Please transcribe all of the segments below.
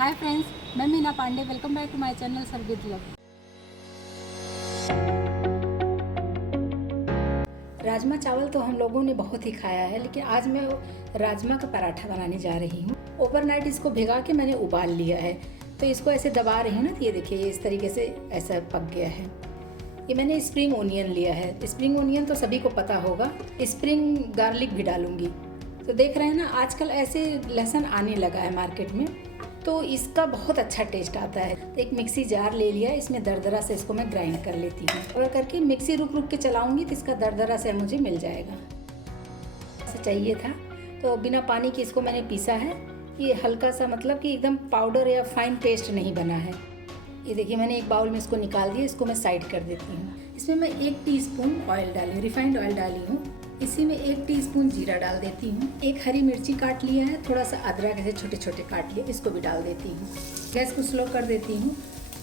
हाय friends, मैं Meena Pandey. Welcome back to my channel सरबीत vlog. Rajma chawal तो हम लोगों ने बहुत ही खाया है, लेकिन आज मैं राजमा का पराठा बनाने जा रही हूँ। ओवरनाइट इसको भिगा के मैंने उबाल लिया है, तो इसको ऐसे दबा रही हूँ ना, तो ये देखिए इस तरीके से ऐसा पक गया है। ये मैंने स्प्रिंग ओनियन लिया है। स्प्रिंग ओनियन तो सभी को पता होगा। स्प्रिंग गार्लिक भी डालूंगी। तो देख रहे हैं ना, आजकल ऐसे लहसुन आने लगा है मार्केट में, तो इसका बहुत अच्छा टेस्ट आता है। तो एक मिक्सी जार ले लिया, इसमें दरदरा से इसको मैं ग्राइंड कर लेती हूँ। और करके मिक्सी रुक रुक के चलाऊंगी तो इसका दरदरा से मुझे मिल जाएगा। ऐसा चाहिए था, तो बिना पानी के इसको मैंने पीसा है। ये हल्का सा, मतलब कि एकदम पाउडर या फाइन पेस्ट नहीं बना है। ये देखिए मैंने एक बाउल में इसको निकाल दिया। इसको मैं साइड कर देती हूँ। इसमें मैं 1 टीस्पून ऑयल डाली, रिफाइंड ऑयल डाली हूँ। इसी में 1 टीस्पून जीरा डाल देती हूँ। एक हरी मिर्ची काट लिया है, थोड़ा सा अदरक ऐसे छोटे छोटे काट लिया, इसको भी डाल देती हूँ। गैस को स्लो कर देती हूँ।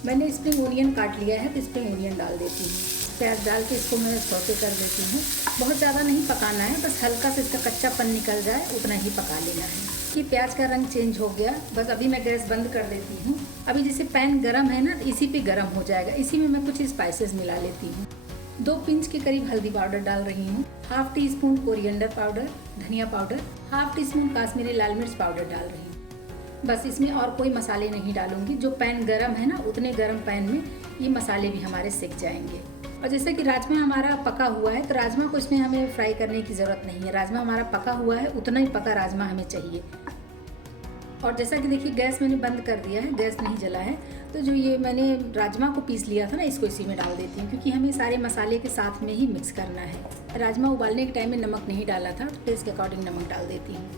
मैंने स्प्रिंग ओनियन काट लिया है, तो स्प्रिंग ओनियन डाल देती हूँ। प्याज डाल के इसको मैं सौते कर देती हूँ। बहुत ज़्यादा नहीं पकाना है, बस हल्का से इसका कच्चापन निकल जाए उतना ही पका लेना है। कि प्याज का रंग चेंज हो गया, बस अभी मैं गैस बंद कर देती हूँ। अभी जैसे पैन गरम है ना, तो इसी पे गरम हो जाएगा। इसी में मैं कुछ स्पाइसेस मिला लेती हूँ। 2 पिंच के करीब हल्दी पाउडर डाल रही हूँ। 1/2 टीस्पून कोरिएंडर पाउडर, धनिया पाउडर, 1/2 टीस्पून काश्मीरी लाल मिर्च पाउडर डाल रही हूँ। बस इसमें और कोई मसाले नहीं डालूंगी। जो पैन गरम है ना, उतने गरम पैन में ये मसाले भी हमारे सिक जाएंगे। और जैसे कि राजमा हमारा पका हुआ है, तो राजमा को इसमें हमें फ्राई करने की ज़रूरत नहीं है। राजमा हमारा पका हुआ है, उतना ही पका राजमा हमें चाहिए। और जैसा कि देखिए गैस मैंने बंद कर दिया है, गैस नहीं जला है। तो जो ये मैंने राजमा को पीस लिया था ना, इसको इसी में डाल देती हूँ, क्योंकि हमें सारे मसाले के साथ में ही मिक्स करना है। राजमा उबालने के टाइम में नमक नहीं डाला था, तो टेस्ट के अकॉर्डिंग नमक डाल देती हूँ।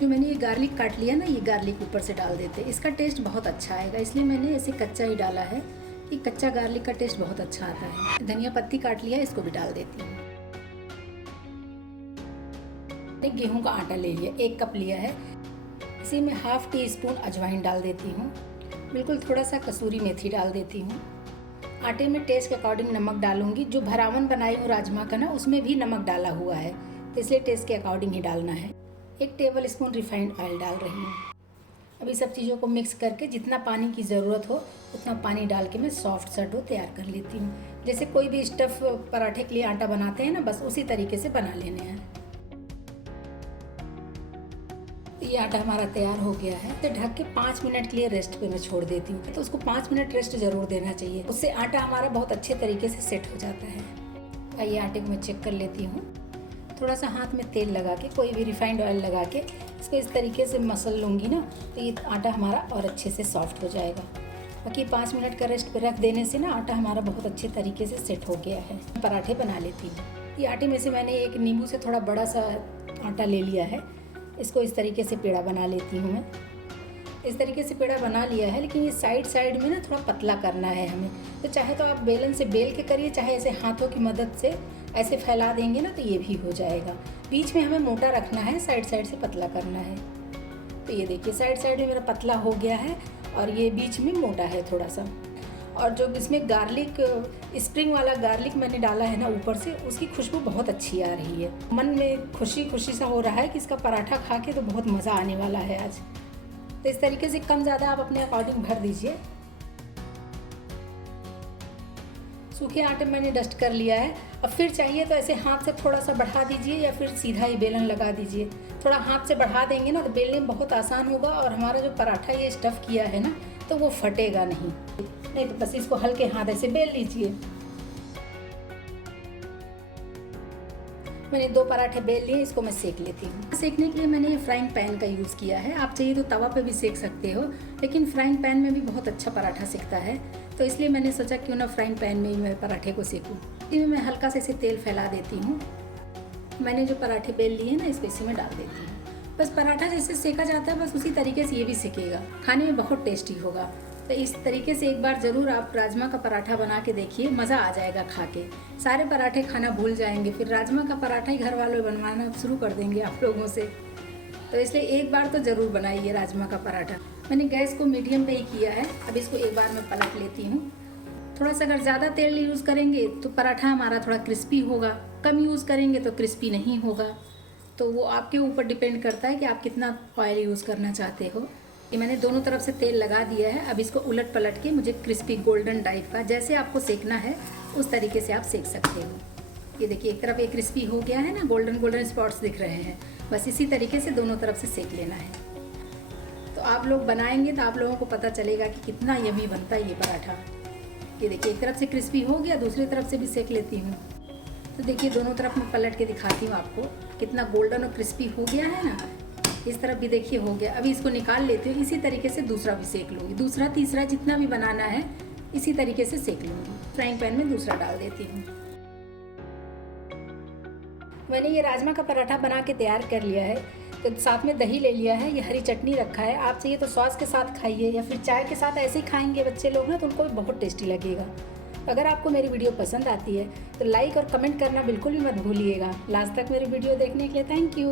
जो मैंने ये गार्लिक काट लिया ना, ये गार्लिक ऊपर से डाल देते, इसका टेस्ट बहुत अच्छा आएगा। इसलिए मैंने ऐसे कच्चा ही डाला है कि कच्चा गार्लिक का टेस्ट बहुत अच्छा आता है। धनिया पत्ती काट लिया, इसको भी डाल देती हूँ। एक गेहूँ का आटा ले लिया, 1 कप लिया है। इसी में 1/2 टीस्पून अजवाइन डाल देती हूँ। बिल्कुल थोड़ा सा कसूरी मेथी डाल देती हूँ। आटे में टेस्ट के अकॉर्डिंग नमक डालूंगी। जो भरावन बनाई हूँ राजमा का ना, उसमें भी नमक डाला हुआ है, तो इसलिए टेस्ट के अकॉर्डिंग ही डालना है। 1 टेबल स्पून रिफाइंड ऑयल डाल रही हूँ। अभी सब चीज़ों को मिक्स करके जितना पानी की ज़रूरत हो उतना पानी डाल के मैं सॉफ्ट सा डो तैयार कर लेती हूँ। जैसे कोई भी स्टफ़ पराठे के लिए आटा बनाते हैं ना, बस उसी तरीके से बना लेने हैं। ये आटा हमारा तैयार हो गया है, तो ढक के 5 मिनट के लिए रेस्ट पे मैं छोड़ देती हूँ। तो उसको 5 मिनट रेस्ट जरूर देना चाहिए, उससे आटा हमारा बहुत अच्छे तरीके से सेट हो जाता है। आइए आटे को मैं चेक कर लेती हूँ। थोड़ा सा हाथ में तेल लगा के, कोई भी रिफाइंड ऑयल लगा के इसको इस तरीके से मसल लूँगी ना, तो ये आटा हमारा और अच्छे से सॉफ्ट हो जाएगा। बाकी 5 मिनट का रेस्ट पे रख देने से ना आटा हमारा बहुत अच्छे तरीके से सेट हो गया है। पराठे बना लेती हूँ। ये आटे में से मैंने एक नींबू से थोड़ा बड़ा सा आटा ले लिया है। इसको इस तरीके से पेड़ा बना लेती हूँ मैं। इस तरीके से पेड़ा बना लिया है, लेकिन ये साइड में ना थोड़ा पतला करना है हमें। तो चाहे तो आप बेलन से बेल के करिए, चाहे ऐसे हाथों की मदद से ऐसे फैला देंगे ना, तो ये भी हो जाएगा। बीच में हमें मोटा रखना है, साइड से पतला करना है। तो ये देखिए साइड में मेरा पतला हो गया है और ये बीच में मोटा है थोड़ा सा। और जो इसमें गार्लिक, स्प्रिंग वाला गार्लिक मैंने डाला है ना ऊपर से, उसकी खुशबू बहुत अच्छी आ रही है। मन में खुशी सा हो रहा है कि इसका पराठा खा के तो बहुत मज़ा आने वाला है आज। तो इस तरीके से कम ज़्यादा आप अपने अकॉर्डिंग भर दीजिए। सूखे आटे मैंने डस्ट कर लिया है। अब फिर चाहिए तो ऐसे हाथ से थोड़ा सा बढ़ा दीजिए, या फिर सीधा ही बेलन लगा दीजिए। थोड़ा हाथ से बढ़ा देंगे ना, तो बेलने में बहुत आसान होगा, और हमारा जो पराठा ये स्टफ़ किया है ना, तो वो फटेगा नहीं तो बस इसको हल्के हाथ ऐसे बेल लीजिए। मैंने 2 पराठे बेल लिए, इसको मैं सेक लेती हूँ। सेकने के लिए मैंने ये फ्राइंग पैन का यूज़ किया है। आप चाहिए तो तवा पे भी सेक सकते हो, लेकिन फ्राइंग पैन में भी बहुत अच्छा पराठा सेकता है, तो इसलिए मैंने सोचा क्यों ना फ्राइंग पैन में ही मैं पराठे को सेकूँ। इसमें मैं हल्का से इसे तेल फैला देती हूँ। मैंने जो पराठे बेल लिए ना, इसको इसी में डाल देती हूँ। बस पराठा जैसे सेका जाता है, बस उसी तरीके से ये भी सेकेगा। खाने में बहुत टेस्टी होगा। तो इस तरीके से एक बार ज़रूर आप राजमा का पराठा बना के देखिए, मज़ा आ जाएगा खा के। सारे पराठे खाना भूल जाएंगे, फिर राजमा का पराठा ही घर वालों बनवाना शुरू कर देंगे आप लोगों से। तो इसलिए एक बार तो ज़रूर बनाइए राजमा का पराठा। मैंने गैस को मीडियम पे ही किया है। अब इसको एक बार मैं पलट लेती हूँ। थोड़ा सा अगर ज़्यादा तेल यूज़ करेंगे तो पराठा हमारा थोड़ा क्रिस्पी होगा, कम यूज़ करेंगे तो क्रिस्पी नहीं होगा। तो वो आपके ऊपर डिपेंड करता है कि आप कितना ऑयल यूज़ करना चाहते हो। ये मैंने दोनों तरफ से तेल लगा दिया है। अब इसको उलट पलट के मुझे क्रिस्पी गोल्डन टाइप का जैसे आपको सेकना है उस तरीके से आप सेक सकते हो। ये देखिए एक तरफ ये क्रिस्पी हो गया है ना, गोल्डन गोल्डन स्पॉट्स दिख रहे हैं। बस इसी तरीके से दोनों तरफ से सेक लेना है। तो आप लोग बनाएंगे तो आप लोगों को पता चलेगा कि कितना यमी बनता है ये पराठा। ये देखिए एक तरफ से क्रिस्पी हो गया, दूसरी तरफ से भी सेक लेती हूँ। तो देखिए दोनों तरफ मैं पलट के दिखाती हूँ आपको कितना गोल्डन और क्रिस्पी हो गया है ना। इस तरफ भी देखिए हो गया। अभी इसको निकाल लेती हूँ। इसी तरीके से दूसरा भी सेक लूँगी, दूसरा तीसरा जितना भी बनाना है इसी तरीके से सेक लूँगी। फ्राइंग पैन में दूसरा डाल देती हूँ। मैंने ये राजमा का पराठा बना के तैयार कर लिया है। तो साथ में दही ले लिया है, ये हरी चटनी रखा है। आप चाहिए तो सॉस के साथ खाइए या फिर चाय के साथ ऐसे ही खाएंगे बच्चे लोग ना, तो उनको भी बहुत टेस्टी लगेगा। अगर आपको मेरी वीडियो पसंद आती है तो लाइक और कमेंट करना बिल्कुल भी मत भूलिएगा। लास्ट तक मेरी वीडियो देखने के लिए थैंक यू।